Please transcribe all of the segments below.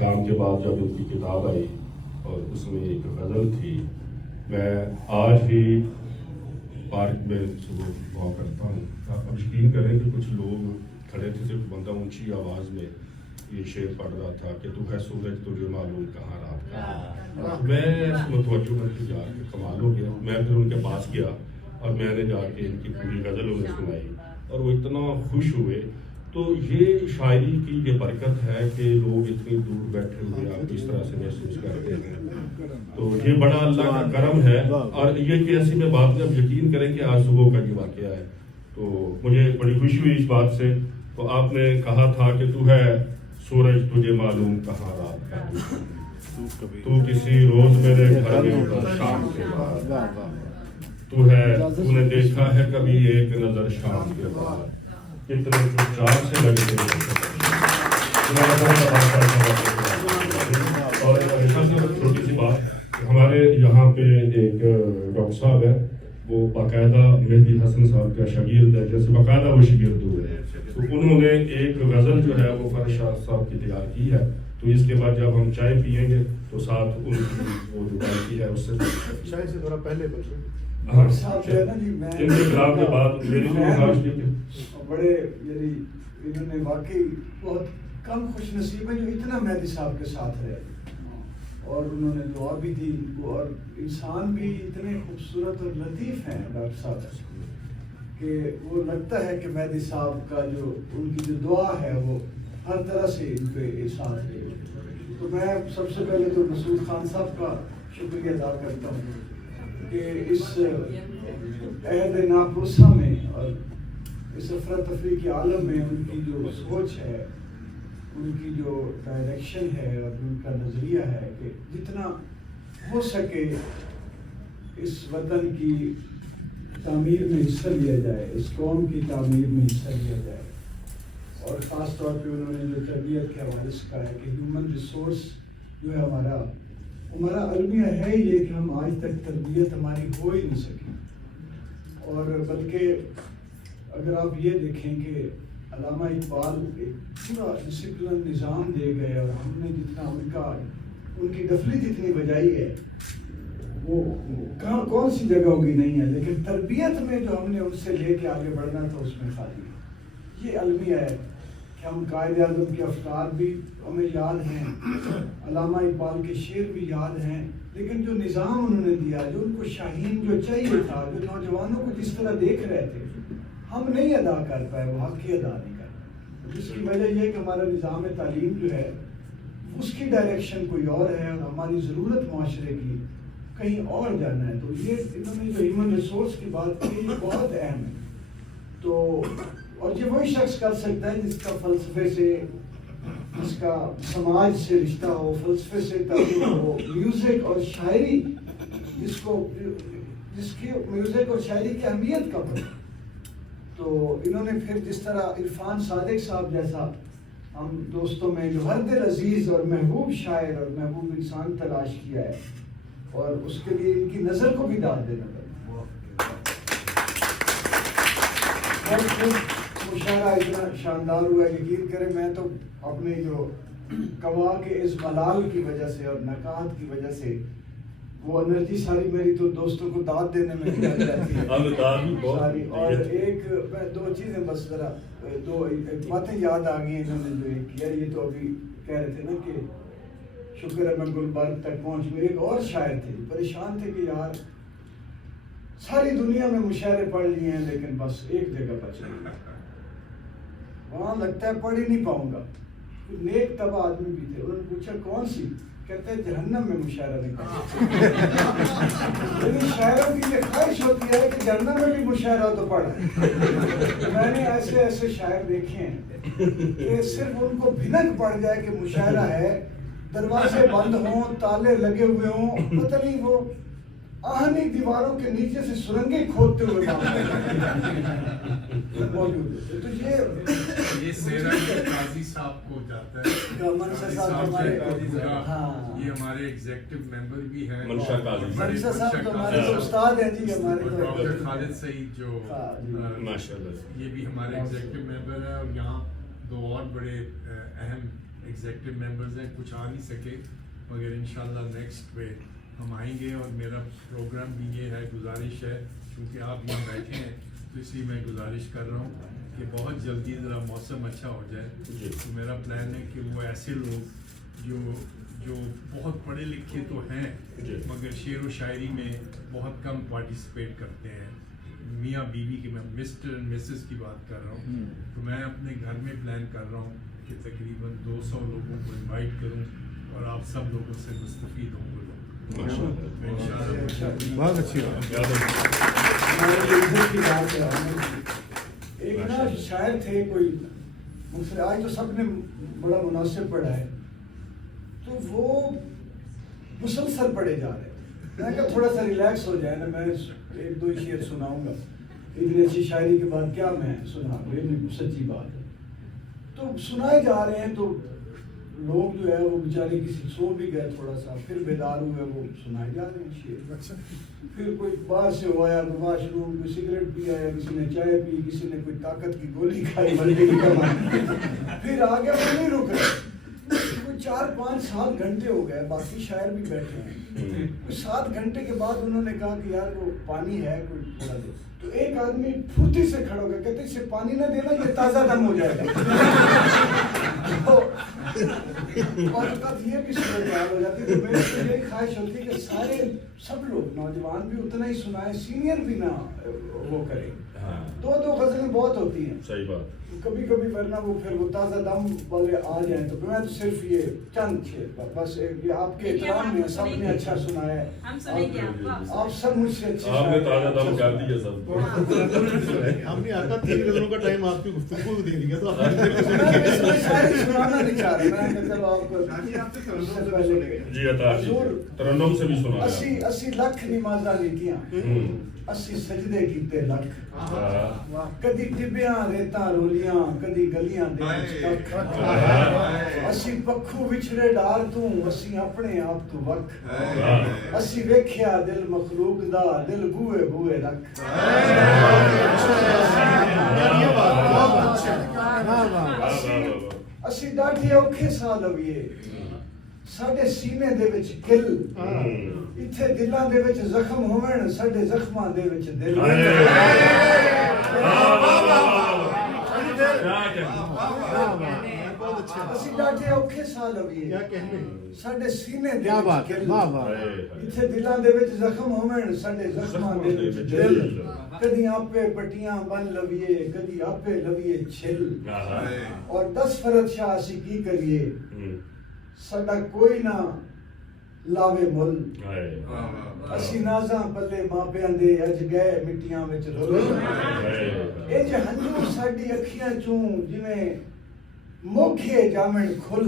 شام کے بعد جب ان کی کتاب آئی اور اس میں ایک غزل تھی، میں آج ہی پارک میں صبح واک کرتا ہوں، اب یقین کریں کہ کچھ لوگ کھڑے تھے، صرف بندہ اونچی آواز میں یہ شعر پڑھ رہا تھا کہ تو ہے سورج تجھے معلوم کہاں رات کا. میں اس متوجہ کر کے جا کے کمال ہو گیا. میں پھر ان کے پاس گیا اور میں نے جا کے ان کی پوری غزل انہیں سنائی اور وہ اتنا خوش ہوئے. تو یہ شاعری کی یہ برکت ہے کہ لوگ اتنی دور بیٹھے ہوئے آپ اس طرح سے محسوس کرتے ہیں. تو یہ بڑا اللہ کا کرم ہے. اور یہ کہ ایسی میں بات میں اب یقین کریں کہ آج صبح کا یہ واقعہ ہے تو مجھے بڑی خوشی ہوئی اس بات سے. تو آپ نے کہا تھا کہ تو ہے سورج تجھے معلوم کہاں رات کا، تو کسی روز میرے گھر میں ہوتا شام کے بعد، تو ہے تو نے دیکھا ہے کبھی ایک نظر شام کے بعد، کتنے چار سے لگتے ہیں. اور چھوٹی سی بات، ہمارے یہاں پہ ایک ڈاکٹر صاحب ہے، وہ باقاعدہ مہدی حسن صاحب کا شاگرد ہے، جیسے باقاعدہ وہ شاگرد ہوئے. تو انہوں نے ایک غزل جو ہے وہ فرش شاہ صاحب کی تیار کی ہے. تو اس کے بعد جب ہم چائے پیئیں گے تو ساتھ ان کی وہ جو گائکی ہے اس سے چائے سے تھوڑا پہلے بچے ان کے خلاف کے بعد میری جو خواہش تھی کہ بڑے یعنی انہوں نے واقعی بہت کم خوش نصیب ہے جو اتنا مہدی صاحب کے ساتھ رہے اور انہوں نے دعا بھی دی اور انسان بھی اتنے خوبصورت اور لطیف ہیں ڈاکٹر صاحب کہ وہ لگتا ہے کہ مہدی صاحب کا جو ان کی جو دعا ہے وہ ہر طرح سے ان پہ احساس ہے. تو میں سب سے پہلے تو مسعود خان صاحب کا شکریہ ادا کرتا ہوں کہ اس عہد ناپرسہ میں اور اس افراتفری کے عالم میں ان کی جو سوچ ہے، ان کی جو ڈائریکشن ہے اور ان کا نظریہ ہے کہ جتنا ہو سکے اس وطن کی تعمیر میں حصہ لیا جائے، اس قوم کی تعمیر میں حصہ لیا جائے. اور خاص طور پہ انہوں نے جو تربیت کے حوالے سے کہا ہے کہ ہیومن ریسورس جو ہے ہمارا المیہ ہے یہ کہ ہم آج تک تربیت ہماری ہو ہی نہیں سکی. اور بلکہ اگر آپ یہ دیکھیں کہ علامہ اقبال ایک پورا ڈسپلن نظام دے گئے اور ہم نے جتنا ان کی ڈفلی جتنی بجائی ہے وہ کون سی جگہوں کی نہیں ہے، لیکن تربیت میں جو ہم نے ان سے لے کے آگے بڑھنا تھا اس میں خالی ہے. یہ المیہ ہے کہ ہم قائد اعظم کے افکار بھی ہمیں یاد ہیں، علامہ اقبال کے شعر بھی یاد ہیں، لیکن جو نظام انہوں نے دیا، جو ان کو شاہین جو چاہیے تھا، جو نوجوانوں کو جس طرح دیکھ رہے تھے، ہم نہیں ادا کر پائے، وہ حق ہی ادا نہیں کر پائے. جس کی وجہ یہ کہ ہمارا نظام تعلیم جو ہے اس کی ڈائریکشن کوئی اور ہے اور ہماری ضرورت معاشرے کی کہیں اور جانا ہے. تو یہ انہوں نے جو ہیومن ریسورس کی بات کی یہ بہت اہم ہے. تو اور یہ وہی شخص کر سکتا ہے جس کا فلسفے سے، جس کا سماج سے رشتہ ہو، فلسفے سے تعلق ہو، میوزک اور شاعری جس کی میوزک اور شاعری کی اہمیت کا پتہ. تو انہوں نے پھر جس طرح عرفان صادق صاحب جیسا ہم دوستوں میں جو ہر دل عزیز اور محبوب شاعر اور محبوب انسان تلاش کیا ہے اور اس کے لیے ان کی نظر کو بھی داد دینا پڑتا. مشاعرہ اتنا شاندار ہوا، یقین کریں میں تو اپنے جو کوا کے اس ملال کی وجہ سے اور نکات کی وجہ سے وہ انرجی ساری میری تو دوستوں کو داد دینے میں لگ جاتی ہے ساری. اور ایک میں دو چیزیں بس ذرا دو باتیں یاد آ گئی انہوں نے جو ایک کیا. یہ تو ابھی کہہ رہے تھے نا کہ شکر ہے میں گلبرگ تک پہنچ گئے. ایک اور شاعر تھے پریشان تھے کہ یار ساری دنیا میں مشاعرے پڑھ لیے ہیں لیکن بس ایک جگہ بچ گئی، وہاں لگتا ہے پڑھ ہی نہیں پاؤں گا. نیک طبع آدمی بھی تھے، انہوں نے پوچھا کون سی؟ کہتے ہیں جہنم میں مشاعرہ نہیں کرتے. لیکن شاعروں کی یہ خواہش ہوتی ہے کہ جہنم میں بھی مشاعرہ ہو تو پڑھ. میں نے ایسے شاعر دیکھے ہیں کہ صرف ان کو بھنک پڑ جائے کہ مشاعرہ ہے، دروازے بند ہوں، تالے لگے ہوئے ہوں، پتہ نہیں وہ آہنی دیواروں کے نیچے سے سرنگیں کھودتے ہوئے موجود ہے. تو یہ سیرا قاضی صاحب کو جاتا ہے، منشا صاحب یہ ہمارے ایگزیکٹو ممبر بھی ہیں. منشا صاحب تو ہمارے استاد ہیں جی، ہمارے ڈاکٹر خالد سعید جو ماشاءاللہ یہ بھی ہمارے ایگزیکٹو ممبر ہیں. اور یہاں دو اور بڑے اہم एग्जेक्टिव मेंबर्स हैं, कुछ आ नहीं सके, मगर इंशाल्लाह नेक्स्ट पे हम आएंगे। और मेरा प्रोग्राम भी ये है, गुजारिश है, क्योंकि आप यहाँ बैठे हैं तो इसलिए मैं गुजारिश कर रहा हूँ कि बहुत जल्दी ज़रा मौसम अच्छा हो जाए। तो मेरा प्लान है कि वो ऐसे लोग जो बहुत पढ़े लिखे तो हैं मगर शेर व शायरी में बहुत कम पार्टिसिपेट करते हैं, मियाँ बीवी की, मैं मिस्टर एंड मिसेस की बात कर रहा हूँ, तो मैं अपने घर में प्लान कर रहा हूँ कि तकरीबन 200 लोगों को इनवाइट करूँ और आप सब लोगों से मुस्तफ़ीद होंगे। बहुत अच्छी बात। एक ना शायर थे कोई मुझसे, आज तो सबने बड़ा मुनासिब पढ़ा है, तो वो मुसलसल पढ़े जा रहे थे। मैं कहा थोड़ा सा रिलैक्स हो जाए ना, मैं एक दो शेर सुनाऊंगा, इतनी अच्छी शायरी के बाद क्या मैं सुना, ये सच्ची बात है। तो सुनाए जा रहे हैं तो लोग जो है वो बेचारे किसी सो भी गए थोड़ा सा, फिर बेदार हुए, वो सुनाए जा रहे हैं शेर। फिर कोई बाहर से हो आया, वाशरूम, कोई सिगरेट पी आया, किसी ने चाय पी, किसी ने कोई ताकत की गोली खाई, मल्टी की कमाई, फिर आगे वो नहीं रुक रहे। कोई 4-5 7 घंटे हो गए, बाकी शायर भी बैठे हैं। कुछ 7 घंटे के बाद उन्होंने कहा कि यार वो पानी है कोई थोड़ा दे, तो एक आदमी फुर्ती से खड़ा हो गया, कहते इसे पानी ना देना, ये ताज़ा दम हो जाएगा। और तब ये भी सूरत हो जाती है। तो मेरी तो यही ख्वाहिश होती है कि सारे सब लोग नौजवान भी उतना ही सुनाए, सीनियर भी ना वो करें। 2-2 गज़लें बहुत होती हैं, सही बात। कभी कभी वरना वो फिर वो ताज़ा दम वाले आ जाए। तो मैं तो सिर्फ ये चंद शेर बस ये आपके एहतराम में सबने अच्छा सुनाया है, हम सुनेंगे आपको। आप सब मुझसे अच्छे आपने ताज़ा दम अच्छा कर दिया सब। हमने आका 3 गज़लों का टाइम आपकी गुफ्तगू को दे दिया, तो आप मैं शायरी सुनाना नहीं चाह रहा, मैं चलो आपको उससे पहले जी अता तरन्नुम से भी सुना। 80 लाख नमाज़ां कीतियां, 80 सजदे कीते लख, कदी टिबियां रेतां रोलियां, कदी गलियां दे विच कख, असी पक्खू विछड़े डार तूं, असी अपने आप तो वख, असी वेख्या दिल मखलूक दा, दिल बूए बूए रख। असी डाढे औखे साल लवीए, साडे सीने दे विच किल, इत्थे दिलां दे विच जख्म होवण, साडे जख्मां दे विच दिल। असी डाढे औखे साल लवीए, साडे सीने दे विच किल, इत्थे दिलां दे विच जख्म होवण, साडे जख्मां दे विच दिल। कदी आपे पट्टियां बन लवीए, कदी आपे लवीए छिल, और 10 फरद शाह असी की करिए, साडा कोई ना लावे मुल। असी नाज़ां पल्ले मापियां दे, अज गए मिट्टियां विच रुल। इंज हंझू साडी अखियां चूं जिवें मोखे जामण खुल,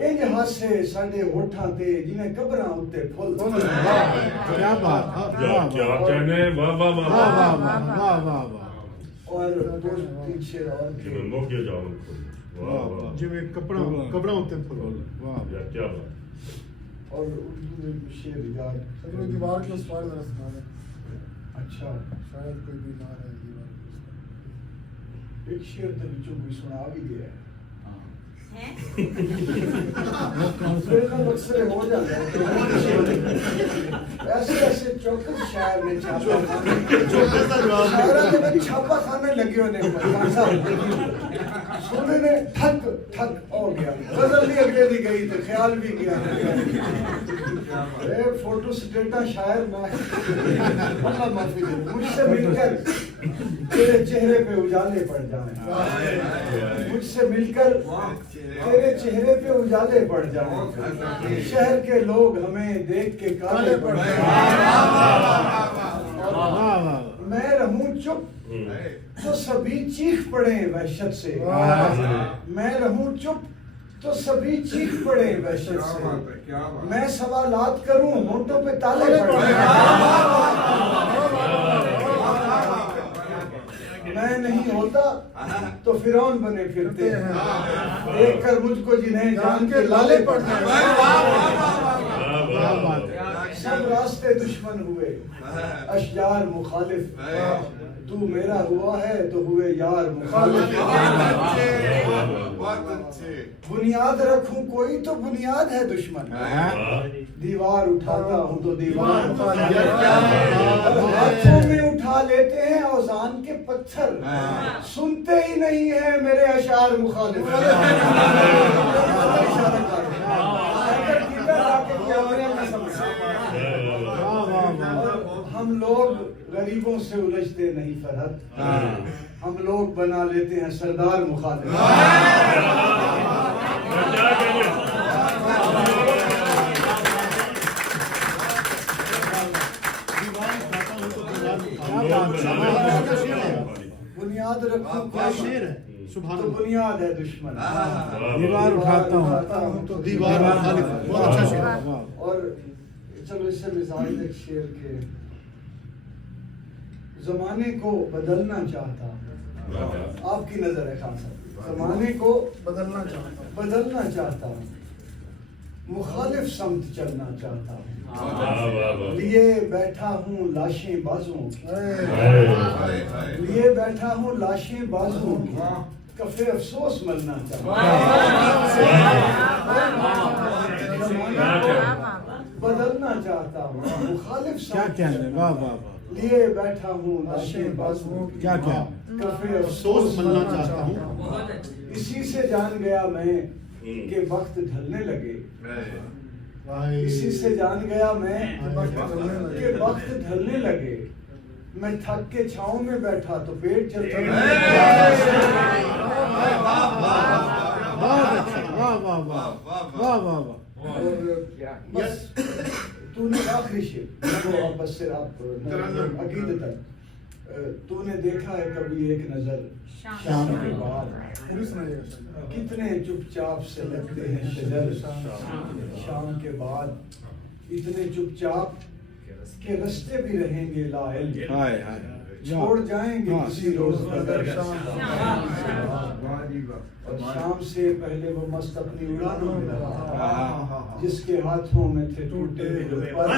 इंज हासे साडे होठां ते जिवें कबरां उत्ते फुल। क्या बात, क्या कहने, वाह वाह वाह वाह वाह वाह वाह वाह। और 2-3 शेर और जिन्हें थे। मोके जावन खुल, वाह वाह, जिवें कपड़ा उत्ते फुल, वाह। यार क्या बात। और उर्दू में शेर याद, कोई दीवार के उस पार जरा सुना दे, अच्छा शायद कोई बीमार है दीवार के उस एक शेर तो बिचों कोई सुना भी गया है। हैं? मेरे नाल अक्सर हो जाता है, ऐसे ऐसे चौकस शायर ने छापा खाने, छापा खाने लगे होने सोने ने ठक ठक हो गया, गजल भी अगले दी गई तो ख्याल भी गया। फोटो स्टेटा शायर मैं अल्लाह माफी दे, मुझसे मिलकर तेरे चेहरे पे उजाले पड़ जाए, मुझसे मिलकर तेरे चेहरे पे उजाले पड़ जाए, शहर के लोग हमें देख के काले पड़ जाए। मैं रहूं चुप तो सभी चीख पड़े वहशत से, मैं रहूं चुप तो सभी चीख पड़े वहशत से, मैं सवालात करूं होंठों पे ताले पड़ मैं नहीं होता तो फिरौन बने फिरते हैं, देख कर मुझको जिन्हें जान के लाले पड़ जाए। क्या बात है सब रास्ते दुश्मन हुए, अशजार मुखालिफ, तू मेरा हुआ है तो हुए यार मुखालिफ। बुनियाद रखूं कोई तो बुनियाद है दुश्मन, दीवार उठाता हूं तो दीवार हाथों में उठा लेते हैं औजान के पत्थर, सुनते ही नहीं है मेरे अशार मुखालिफ। हम लोग गरीबों से उलझते नहीं फरहत, हम लोग बना लेते हैं सरदार मुखालिफ। बुनियाद रखूं क्या कोई शेर है सुभान तो अल्लाह। बुनियाद है दुश्मन, दीवार उठाता हूँ तो दीवार मुखालिफ। बहुत अच्छा शेर है, वाह। और चलो इससे मिसाल एक शेर के, जमाने को बदलना चाहता हूँ, आपकी नजर है खान साहब, जमाने को बदलना चाहता हूँ, बदलना चाहता हूँ, मुखालिफ समत चलना चाहता हूँ, लिए बैठा हूँ लाशें बाजुओं की, लिए बैठा हूँ लाशें बाजुओं की, कफे अफसोस मलना चाहता हूँ, बदलना चाहता हूँ, मुखालिफ क्या समत क्या है, चलना वाह वाह वाह। लिए बैठा हूँ लाशें बाजुओं की, क्या क्या कफे अफसोस मलना चाहता हूँ। इसी से जान गया मैं कि वक्त ढलने लगे, इसी से जान गया मैं कि वक्त ढलने लगे, मैं थक के छाँव में बैठा तो पेट चलता बहुत अच्छा, वाह वाह वाह वाह वाह वाह। और बस तूने आखिरी शेर वो अब बस से आप अकीदतन तूने देखा है कभी एक नजर शाम के बाद, पूरी सुनाइएगा सर। कितने चुपचाप से लगते हैं शजर शाम के बाद, इतने चुपचाप के रास्ते भी रहेंगे लाइल, हाय हाय छोड़ जाएंगे वाह। किसी रोज कदर और शाम से पहले वो मस्त अपनी उड़ानों में रहा, जिसके हाथों में थे टूटे हुए पर,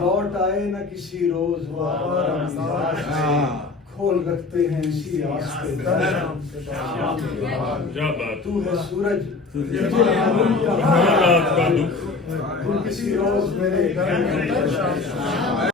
लौट आए न किसी रोज वो आवारा मिजाज, खोल रखते हैं इसी आस पे दर, तू है सूरज तुझे मालूम कहाँ, तू किसी रोज मेरे घर में